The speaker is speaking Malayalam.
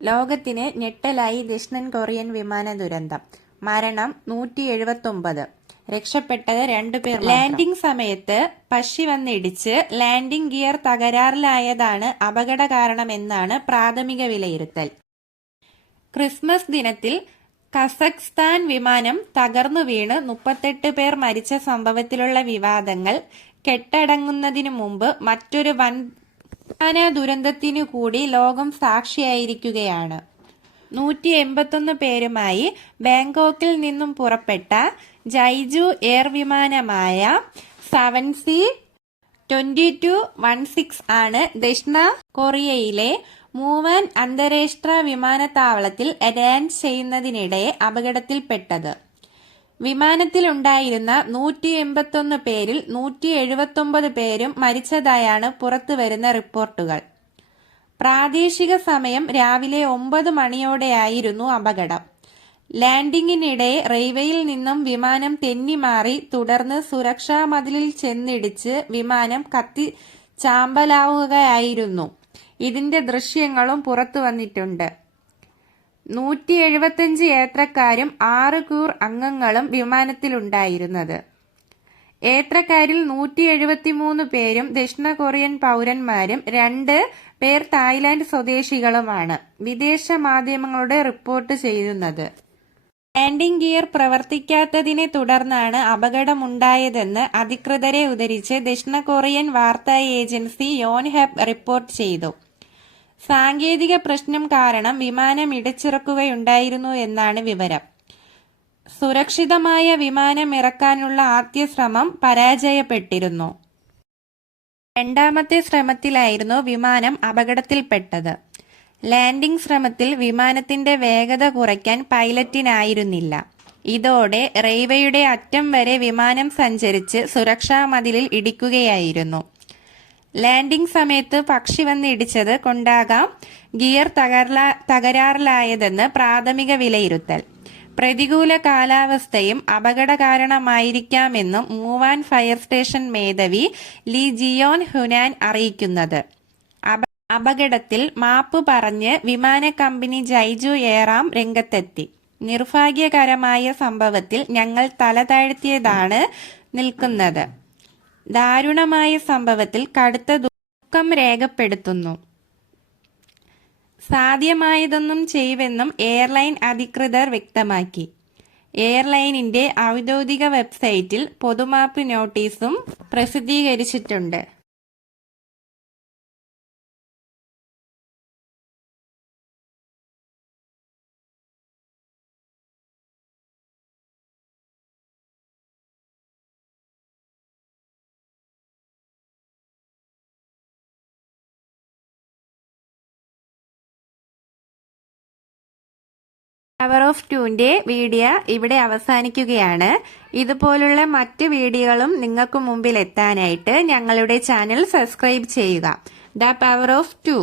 ലോകത്തിന് ഞെട്ടലായി ദക്ഷിണ കൊറിയൻ വിമാന ദുരന്തം. മരണം 179, രക്ഷപ്പെട്ടത് 2 പേർ. ലാൻഡിംഗ് സമയത്ത് പശി വന്നിടിച്ച് ലാൻഡിംഗ് ഗിയർ തകരാറിലായതാണ് അപകട കാരണമെന്നാണ് പ്രാഥമിക വിലയിരുത്തൽ. ക്രിസ്മസ് ദിനത്തിൽ കസഖ്സ്ഥാൻ വിമാനം തകർന്നു വീണ് 38 പേർ മരിച്ച സംഭവത്തിലുള്ള വിവാദങ്ങൾ കെട്ടടങ്ങുന്നതിനു മുമ്പ് മറ്റൊരു വൻ വിമാന ദുരന്തത്തിനു കൂടി ലോകം സാക്ഷിയായിരിക്കുകയാണ്. 181 പേരുമായി ബാങ്കോക്കിൽ നിന്നും പുറപ്പെട്ട ജൈജു എയർ വിമാനമായ 7C-2216 ആണ് ദക്ഷിണ കൊറിയയിലെ മൂവാൻ അന്താരാഷ്ട്ര വിമാനത്താവളത്തിൽ ലാൻഡ് ചെയ്യുന്നതിനിടെ അപകടത്തിൽപ്പെട്ടത്. വിമാനത്തിലുണ്ടായിരുന്ന 181 പേരിൽ 179 പേരും മരിച്ചതായാണ് പുറത്തുവരുന്ന റിപ്പോർട്ടുകൾ. പ്രാദേശിക സമയം രാവിലെ 9 മണിയോടെയായിരുന്നു അപകടം. ലാൻഡിങ്ങിനിടെ റൺവേയിൽ നിന്നും വിമാനം തെന്നിമാറി തുടർന്ന് സുരക്ഷാ മതിലിൽ ചെന്നിടിച്ച് വിമാനം കത്തി ചാമ്പലാവുകയായിരുന്നു. ഇതിന്റെ ദൃശ്യങ്ങളും പുറത്തു വന്നിട്ടുണ്ട്. 175 യാത്രക്കാരും 6 ക്രൂ അംഗങ്ങളും വിമാനത്തിലുണ്ടായിരുന്നത്. യാത്രക്കാരിൽ 173 പേരും ദക്ഷിണ കൊറിയൻ പൗരന്മാരും 2 പേർ തായ്ലാന്റ് സ്വദേശികളുമാണ് വിദേശ മാധ്യമങ്ങളുടെ റിപ്പോർട്ട് ചെയ്യുന്നത്. ലാൻഡിംഗ് ഗിയർ പ്രവർത്തിക്കാത്തതിനെ തുടർന്നാണ് അപകടമുണ്ടായതെന്ന് അധികൃതരെ ഉദ്ധരിച്ച് ദക്ഷിണ കൊറിയൻ വാർത്താ ഏജൻസി യോൻഹാപ് റിപ്പോർട്ട് ചെയ്തു. സാങ്കേതിക പ്രശ്നം കാരണം വിമാനം ഇടിച്ചിറക്കുകയുണ്ടായിരുന്നു എന്നാണ് വിവരം. സുരക്ഷിതമായ വിമാനം ഇറക്കാനുള്ള ആദ്യ ശ്രമം പരാജയപ്പെട്ടിരുന്നു. രണ്ടാമത്തെ ശ്രമത്തിലായിരുന്നു വിമാനം അപകടത്തിൽപ്പെട്ടത്. ലാൻഡിംഗ് ശ്രമത്തിൽ വിമാനത്തിന്റെ വേഗത കുറയ്ക്കാൻ പൈലറ്റിനായിരുന്നില്ല. ഇതോടെ റൺവേയുടെ അറ്റം വരെ വിമാനം സഞ്ചരിച്ച് സുരക്ഷാ മതിലിൽ ഇടിക്കുകയായിരുന്നു. ലാൻഡിംഗ് സമയത്ത് പക്ഷി വന്നിടിച്ചത് കൊണ്ടാകാം ഗിയർ തകരാറിലായതെന്ന് പ്രാഥമിക വിലയിരുത്തൽ. പ്രതികൂല കാലാവസ്ഥയും അപകട കാരണമായിരിക്കാമെന്നും മൂവാൻ ഫയർ സ്റ്റേഷൻ മേധാവി ലീ ജിയോൻ ഹുനാൻ അറിയിക്കുന്നത്. അപകടത്തിൽ മാപ്പ് പറഞ്ഞ് വിമാന കമ്പനി ജൈജു എയറാം രംഗത്തെത്തി. നിർഭാഗ്യകരമായ സംഭവത്തിൽ ഞങ്ങൾ തല താഴ്ത്തിയതാണ് നിൽക്കുന്നത്. ദാരുണമായ സംഭവത്തിൽ കടുത്ത ദുഃഖം രേഖപ്പെടുത്തുന്നു. സാധ്യമായതൊന്നും ചെയ്യുമെന്നും എയർലൈൻ അധികൃതർ വ്യക്തമാക്കി. എയർലൈനിന്റെ ഔദ്യോഗിക വെബ്സൈറ്റിൽ പൊതുമാപ്പ് നോട്ടീസും പ്രസിദ്ധീകരിച്ചിട്ടുണ്ട്. പവർ ഓഫ് 2ന്റെ വീഡിയോ ഇവിടെ അവസാനിക്കുകയാണ്. ഇതുപോലുള്ള മറ്റ് വീഡിയോകളും നിങ്ങൾക്ക് മുമ്പിൽ എത്താനായിട്ട് ഞങ്ങളുടെ ചാനൽ സബ്സ്ക്രൈബ് ചെയ്യുക. The power of 2.